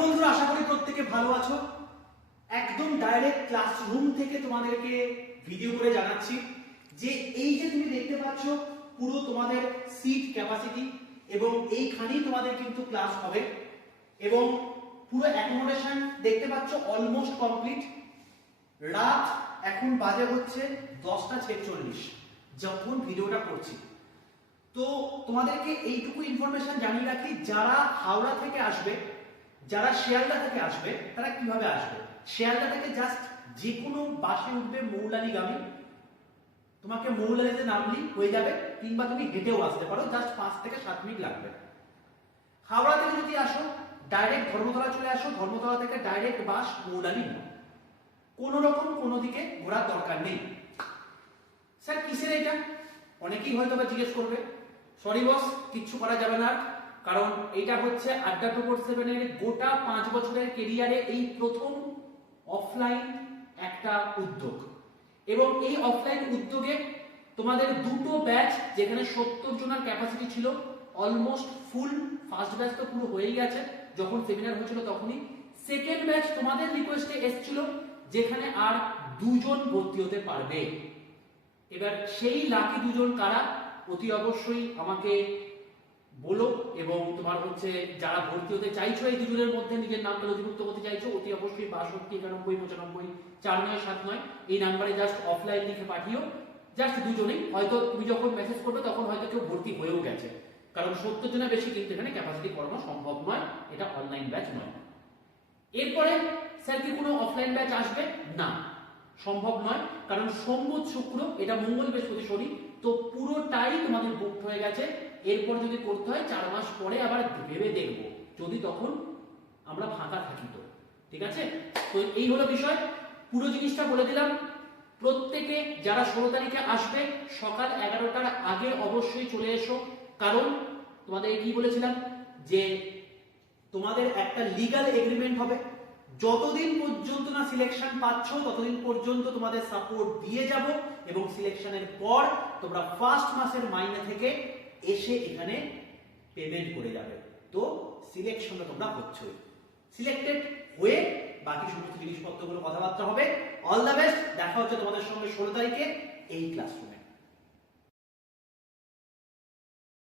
বন্ধুরা, আশা করি প্রত্যেকে ভালো আছো। একদম ডাইরেক্ট ক্লাসরুম থেকে তোমাদেরকে ভিডিও করে জানাচ্ছি যে এই যে তুমি দেখতে পাচ্ছ পুরো তোমাদের সিট ক্যাপাসিটি এবং এইখানেই তোমাদের কিন্তু ক্লাস হবে এবং পুরো অ্যাকোমোডেশন দেখতে পাচ্ছ অলমোস্ট কমপ্লিট। রাত এখন বাজে হচ্ছে 10:46 যখন ভিডিওটা করছি। তো তোমাদেরকে এইটুকু ইনফরমেশন জানিয়ে রাখি, যারা হাওড়া থেকে আসবে, যারা শিয়ালদা থেকে আসবে, তারা কিভাবে আসবে। শিয়ালদা থেকে জাস্ট যে কোনো বাসে উঠবে মৌলালীগামী, তোমাকে মৌলালীতে নামলি হয়ে যাবে, কিংবা তুমি হেঁটেও আসতে পারো, জাস্ট 5 থেকে 7 মিনিট লাগবে। হাওড়া থেকে যদি আসো ডাইরেক্ট ধর্মতলা চলে আসো, ধর্মতলা থেকে ডাইরেক্ট বাস মৌলালী নাও, কোনো রকম কোনো দিকে ঘোরার দরকার নেই। স্যার কিসের এটা, অনেকেই হয়তো বা জিজ্ঞেস করবে। সরি বস, কিচ্ছু করা যাবে না, কারণ এটা হচ্ছে আড্ডা 247 এর গোটা 5 বছরের কেরিয়ারে এই প্রথম অফলাইন একটা উদ্যোগ। এবং এই অফলাইন উদ্যোগে তোমাদের দুটো ব্যাচ, যেখানে 70 জনের ক্যাপাসিটি ছিল, অলমোস্ট ফুল। ফার্স্ট ব্যাচ তো পুরো হয়েই গেছে, যখন সেমিনার হয়েছিল তখনই। সেকেন্ড ব্যাচ তোমাদের রিকোয়েস্টে এসেছিল, যেখানে আর 2 জন ভর্তি হতে পারবে। এবার সেই লাকি 2 জন কারা, অতি অবশ্যই আমাকে বলো। এবং তোমার হচ্ছে যারা ভর্তি হতে চাইছো, এই 2 জনের মধ্যে নিজের নামটা নথিভুক্ত করতে চাইছো, অতি অবশ্যই 62 91 95 4979 এই নাম্বারে জাস্ট অফলাইন লিখে পাঠিও। জাস্ট 2 জনেই, হয়তো তুমি যখন মেসেজ করবে তখন হয়তো কেউ ভর্তি হয়েও গেছে, কারণ 70 জনের বেশি কিন্তু এখানে ক্যাপাসিটি করানো সম্ভব নয়, এটা অনলাইন ব্যাচ নয়। এরপরে স্যার কি কোনো অফলাইন ব্যাচ আসবে? না, সম্ভব নয়, কারণ সোম বুধ শুক্র, এটা মঙ্গল বৃহস্পতি শনি, তো পুরোটাই তোমাদের বুকড হয়ে গেছে। এরপর যদি করতে হয় 4 মাস পরে আবার ভেবে দেখবো, যদি তখন আমরা ফাঁকা থাকি তো। ঠিক আছে, তো এই হলো বিষয়, পুরো জিনিসটা বলে দিলাম। প্রত্যেকে যারা 16 তারিখে আসবে সকাল 11টার আগে অবশ্যই চলে এসো, কারণ তোমাদের কি বলেছিলাম যে তোমাদের একটা লিগ্যাল এগ্রিমেন্ট হবে। যতদিন পর্যন্ত না সিলেকশন পাচ্ছ ততদিন পর্যন্ত তোমাদের সাপোর্ট দিয়ে যাব, এবং সিলেকশনের পর তোমরা ফার্স্ট মাসের মাইনে থেকে এসে এখানে পেমেন্ট করে যাবে। তো সিলেকশনে তোমরা হচ্ছই, সিলেক্টেড হয়ে বাকি সমস্ত জিনিসপত্রগুলো কথাবার্তা হবে। অল দ্য বেস্ট, দেখা হচ্ছে তোমাদের সঙ্গে 16 তারিখে এই ক্লাসরুমে।